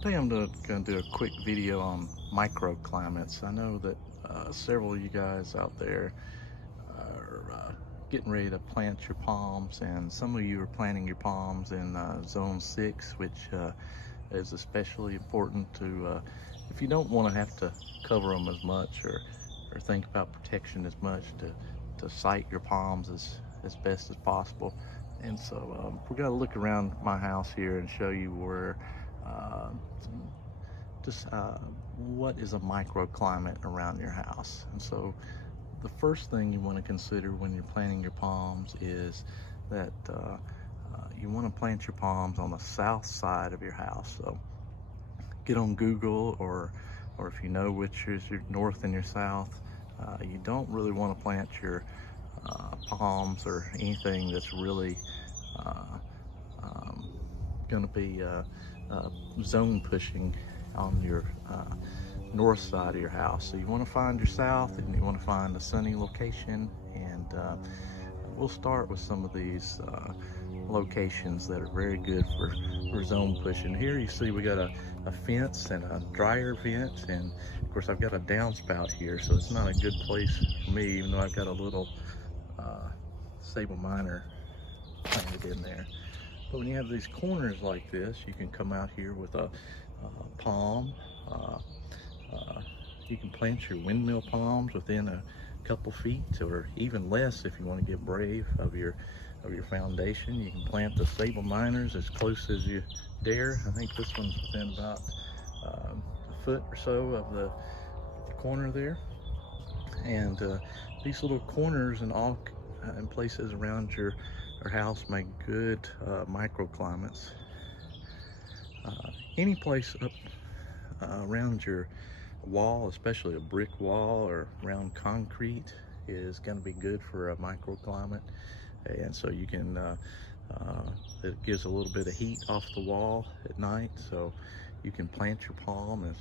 Today I'm going to do a quick video on microclimates. I know that several of you guys out there are getting ready to plant your palms, and some of you are planting your palms in zone 6, which is especially important to if you don't want to have to cover them as much or think about protection as much, to site your palms as best as possible. And so we're going to look around my house here and show you where uh, just what is a microclimate around your house. And so the first thing you want to consider when you're planting your palms is that you want to plant your palms on the south side of your house. So get on Google, or if you know which is your north and your south. You don't really want to plant your palms or anything that's really uh, um, going to be zone pushing on your north side of your house. So you want to find your south, and you want to find a sunny location, and we'll start with some of these locations that are very good for zone pushing. Here you see we got a fence and a dryer vent, and of course I've got a downspout here, so it's not a good place for me, even though I've got a little Sabal minor planted in there. But when you have these corners like this, you can come out here with a palm. You can plant your windmill palms within a couple feet, or even less if you want to get brave of your foundation. You can plant the Sabal minors as close as you dare. I think this one's within about a foot or so of the corner there. And these little corners and all in places around your house make good microclimates. Any place up around your wall, especially a brick wall or around concrete, is going to be good for a microclimate. And so you can it gives a little bit of heat off the wall at night, so you can plant your palm as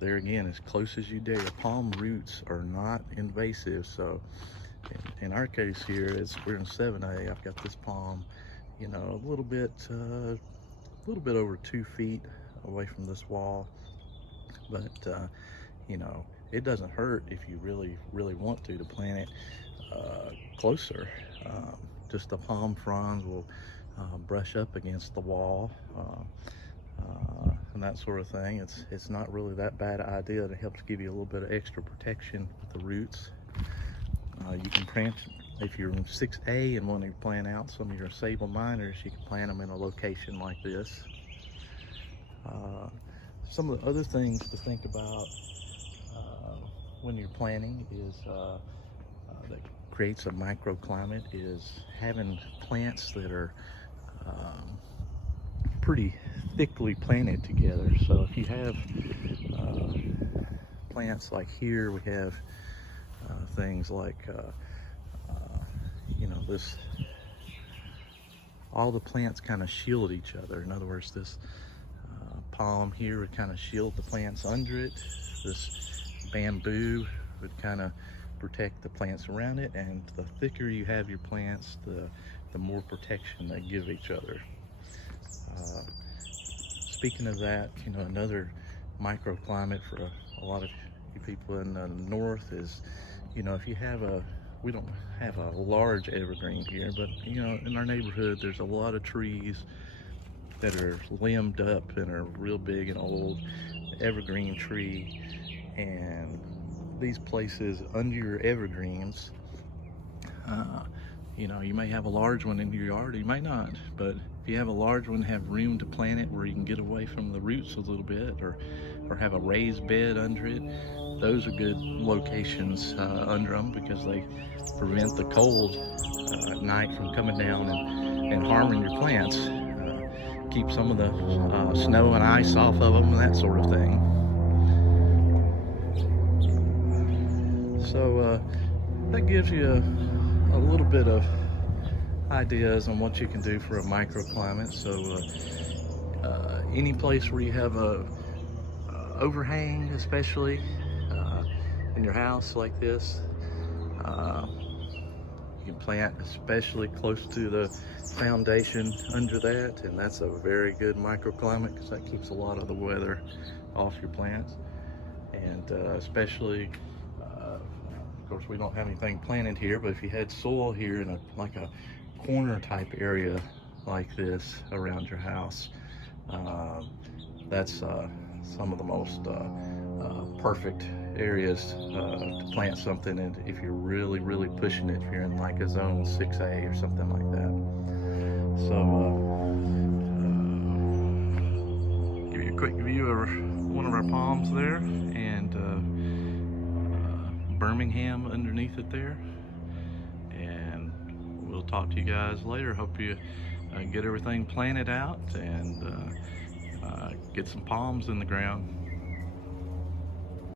there again as close as you dare. Palm roots are not invasive, so in our case here, we're in 7A. I've got this palm, you know, a little bit over 2 feet away from this wall, but you know, it doesn't hurt if you really want to plant it closer. Just the palm fronds will brush up against the wall and that sort of thing. It's not really that bad an idea. It helps give you a little bit of extra protection with the roots. You can plant, if you're in 6A and want to plant out some of your Sabal minors, you can plant them in a location like this. Some of the other things to think about when you're planting is that creates a microclimate is having plants that are pretty thickly planted together. So if you have plants like here, we have things like you know, this, all the plants kind of shield each other. In other words, this palm here would kind of shield the plants under it. This bamboo would kind of protect the plants around it, and the thicker you have your plants, the more protection they give each other. Speaking of that, you know, another microclimate for a lot of you people in the north is, you know, if you have we don't have a large evergreen here, but you know, in our neighborhood there's a lot of trees that are limbed up and are real big and old, evergreen tree. And these places under your evergreens, you know, you may have a large one in your yard, or you might not, but if you have a large one, have room to plant it where you can get away from the roots a little bit, or have a raised bed under it. Those are good locations under them, because they prevent the cold at night from coming down and harming your plants. Keep some of the snow and ice off of them and that sort of thing. So that gives you a little bit of ideas on what you can do for a microclimate. So any place where you have a overhang, especially in your house like this, you can plant especially close to the foundation under that, and that's a very good microclimate because that keeps a lot of the weather off your plants. And especially, of course, we don't have anything planted here, but if you had soil here in like a corner type area like this around your house, that's some of the most perfect areas to plant something in if you're really pushing it, if you're in like a zone 6A or something like that. So give you a quick view of one of our palms there, and Birmingham underneath it there. And we'll talk to you guys later. Hope you get everything planted out and get some palms in the ground.